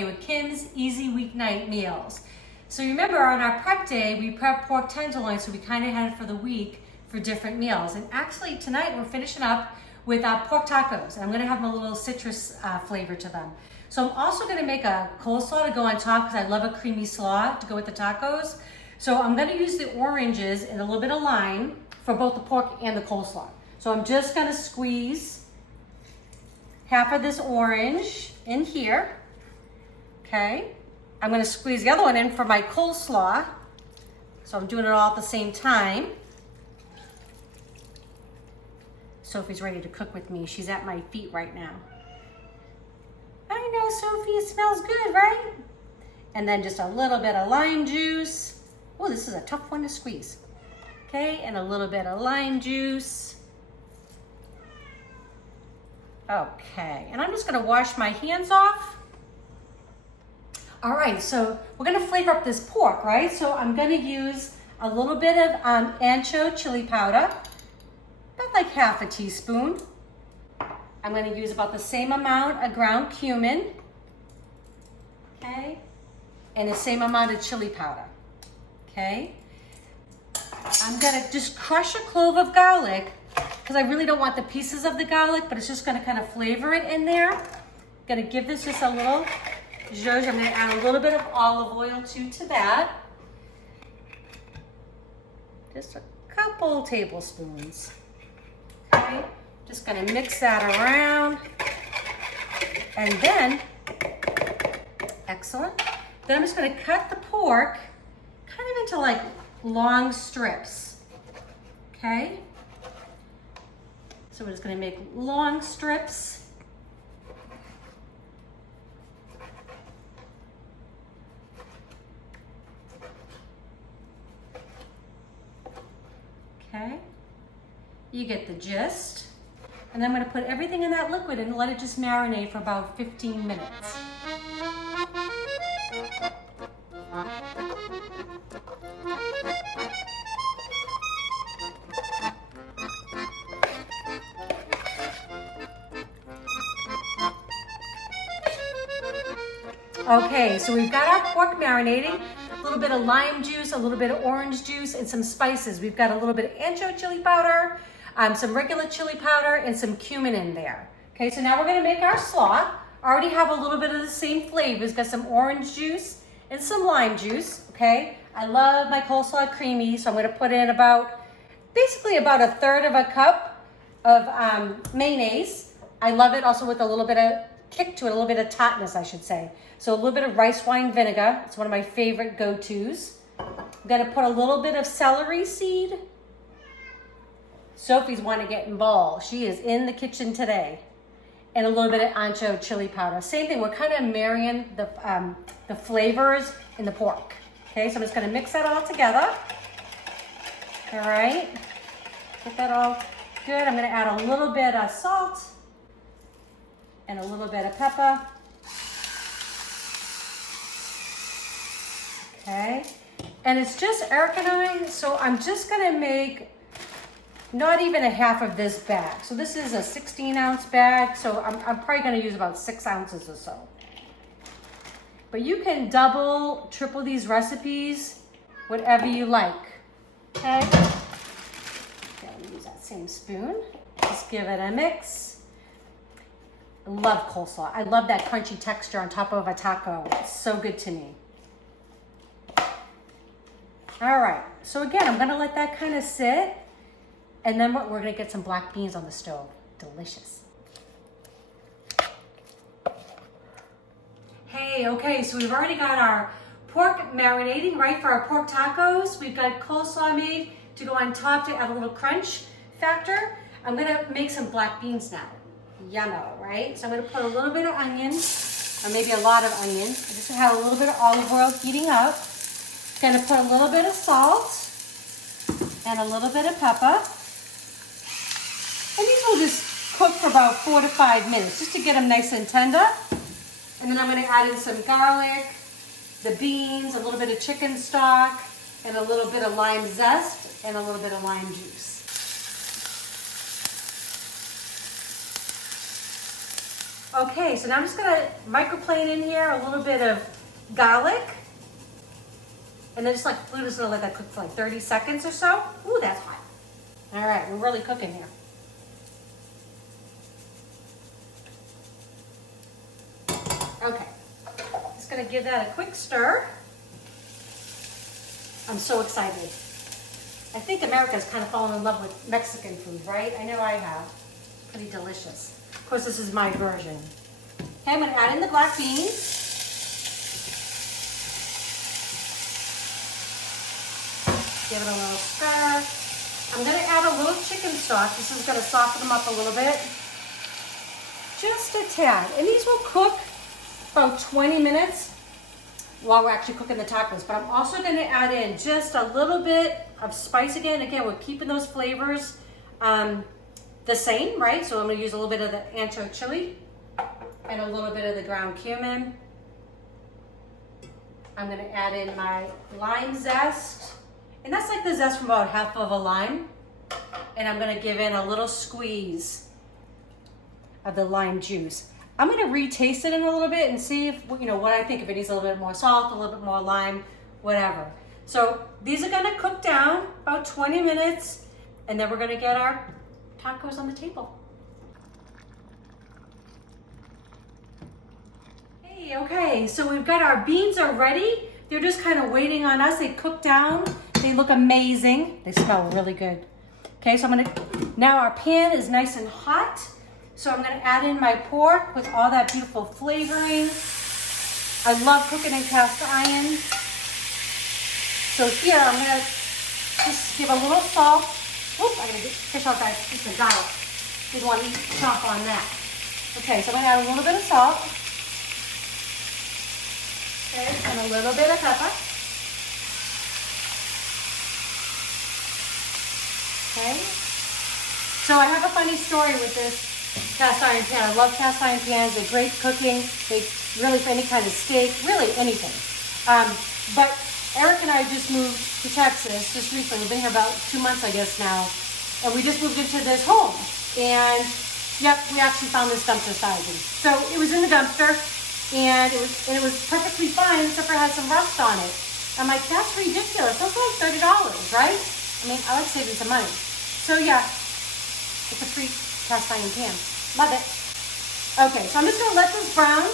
way with Kim's Easy Weeknight Meals. So remember, on our prep day, we prepped pork tenderloin, so we kind of had it for the week for different meals. And actually tonight we're finishing up with pork tacos. I'm gonna have a little citrus flavor to them. So I'm also gonna make a coleslaw to go on top because I love a creamy slaw to go with the tacos. So I'm gonna use the oranges and a little bit of lime for both the pork and the coleslaw. So I'm just gonna squeeze half of this orange in here, okay? I'm gonna squeeze the other one in for my coleslaw. So I'm doing it all at the same time. Sophie's ready to cook with me. She's at my feet right now. I know, Sophie, it smells good, right? And then just a little bit of lime juice. Oh, this is a tough one to squeeze. Okay, and a little bit of lime juice. Okay, and I'm just gonna wash my hands off. All right, so we're gonna flavor up this pork, right? So I'm gonna use a little bit of ancho chili powder, about like half a teaspoon. I'm gonna use about the same amount of ground cumin, okay? And the same amount of chili powder, okay? I'm gonna just crush a clove of garlic because I really don't want the pieces of the garlic, but it's just gonna kind of flavor it in there. Gonna give this just a little zhuzh. I'm gonna add a little bit of olive oil too to that. Just a couple tablespoons, okay? Just gonna mix that around. And then, excellent. Then I'm just gonna cut the pork kind of into like long strips, okay? So we're just gonna make long strips. Okay, you get the gist. And then I'm gonna put everything in that liquid and let it just marinate for about 15 minutes. Okay, so we've got our pork marinating, a little bit of lime juice, a little bit of orange juice, and some spices. We've got a little bit of ancho chili powder, some regular chili powder, and some cumin in there. Okay, so now we're gonna make our slaw. I already have a little bit of the same flavors, got some orange juice and some lime juice, okay? I love my coleslaw creamy, so I'm gonna put in basically about a third of a cup of mayonnaise. I love it also with a little bit of kick to it, a little bit of tartness, I should say. So a little bit of rice wine vinegar. It's one of my favorite go-tos. I'm gonna put a little bit of celery seed. Sophie's wanting to get involved. She is in the kitchen today. And a little bit of ancho chili powder. Same thing, we're kind of marrying the flavors in the pork. Okay, so I'm just gonna mix that all together. All right, get that all good. I'm gonna add a little bit of salt and a little bit of pepper. Okay, and it's just Eric and I, so I'm just gonna make not even a half of this bag. So this is a 16-ounce bag, so I'm probably gonna use about 6 ounces or so. But you can double, triple these recipes, whatever you like, okay? Okay, I'm gonna use that same spoon. Just give it a mix. I love coleslaw. I love that crunchy texture on top of a taco. It's so good to me. All right, so again, I'm gonna let that kind of sit, and then we're gonna get some black beans on the stove. Delicious. Hey, okay, so we've already got our pork marinating, right, for our pork tacos. We've got coleslaw made to go on top to add a little crunch factor. I'm gonna make some black beans now. Yummo, right? So I'm gonna put a little bit of onion, or maybe a lot of onion. I just have a little bit of olive oil heating up. Gonna put a little bit of salt and a little bit of pepper. And these will just cook for about 4 to 5 minutes, just to get them nice and tender. And then I'm gonna add in some garlic, the beans, a little bit of chicken stock, and a little bit of lime zest, and a little bit of lime juice. Okay, so now I'm just gonna microplane in here a little bit of garlic. And then we're just gonna let that cook for like 30 seconds or so. Ooh, that's hot. All right, we're really cooking here. Okay, just gonna give that a quick stir. I'm so excited. I think America's kind of fallen in love with Mexican food, right? I know I have. Pretty delicious. Of course, this is my version. Okay, I'm gonna add in the black beans. Give it a little stir. I'm gonna add a little chicken stock. This is gonna soften them up a little bit. Just a tad. And these will cook about 20 minutes while we're actually cooking the tacos. But I'm also gonna add in just a little bit of spice again. Again, we're keeping those flavors the same, right? So I'm gonna use a little bit of the ancho chili and a little bit of the ground cumin. I'm gonna add in my lime zest. And that's like the zest from about half of a lime. And I'm gonna give in a little squeeze of the lime juice. I'm gonna retaste it in a little bit and see if, you know, what I think, if it needs a little bit more salt, a little bit more lime, whatever. So these are gonna cook down about 20 minutes and then we're gonna get our tacos on the table. Hey, okay, so we've got our beans are ready. They're just kind of waiting on us. They cook down. They look amazing. They smell really good. Okay, so now our pan is nice and hot. So I'm gonna add in my pork with all that beautiful flavoring. I love cooking in cast iron. So here I'm gonna just give a little salt. Oops, I'm gonna fish out that piece of garlic. Didn't want to chomp on that. Okay, so I'm gonna add a little bit of salt. Okay, and a little bit of pepper. Okay. So I have a funny story with this cast iron pan. I love cast iron pans. They're great cooking. They really, for any kind of steak, really anything. But Eric and I just moved to Texas just recently. We've been here about 2 months, I guess now. And we just moved into this home. And yep, we actually found this dumpster sizing. So it was in the dumpster and it was perfectly fine, except for it had some rust on it. I'm like, that's ridiculous. That's like $30, right? I mean, I like saving some money. So yeah, it's a free cast iron pan. Love it. Okay, so I'm just gonna let this brown.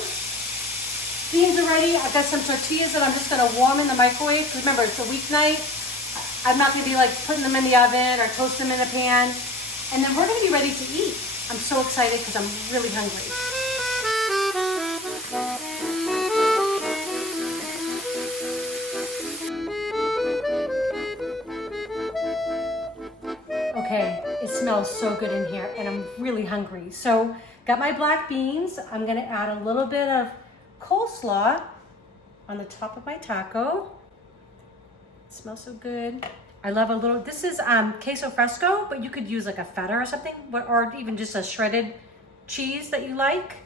Beans are ready. I've got some tortillas that I'm just gonna warm in the microwave. Remember, it's a weeknight. I'm not gonna be like putting them in the oven or toast them in a pan. And then we're gonna be ready to eat. I'm so excited because I'm really hungry. Okay, it smells so good in here and I'm really hungry. So got my black beans. I'm gonna add a little bit of coleslaw on the top of my taco. It smells so good. I love a little, this is queso fresco, but you could use like a feta or something, or even just a shredded cheese that you like.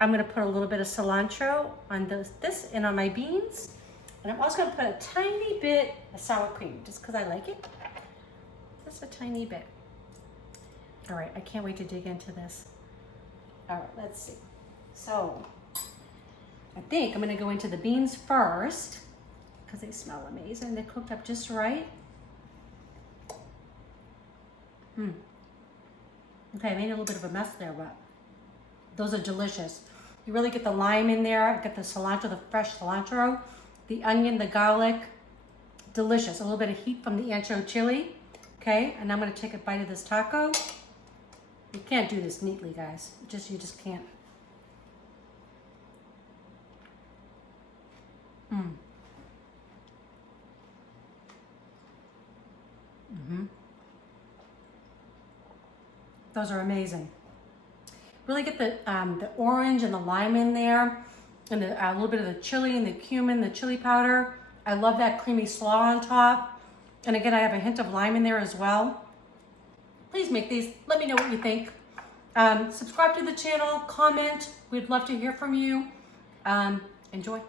I'm gonna put a little bit of cilantro on this and on my beans. And I'm also gonna put a tiny bit of sour cream, just because I like it. Just a tiny bit. All right, I can't wait to dig into this. All right, let's see. So, I think I'm gonna go into the beans first, because they smell amazing. They're cooked up just right. Okay, I made a little bit of a mess there, but those are delicious. You really get the lime in there. I got the cilantro, the fresh cilantro, the onion, the garlic. Delicious. A little bit of heat from the ancho chili. Okay, and I'm gonna take a bite of this taco. You can't do this neatly, guys. You just can't. Those are amazing. Really get the orange and the lime in there, and a little bit of the chili and the cumin, the chili powder. I love that creamy slaw on top. And again, I have a hint of lime in there as well. Please make these. Let me know what you think. Subscribe to the channel, comment. We'd love to hear from you. Enjoy.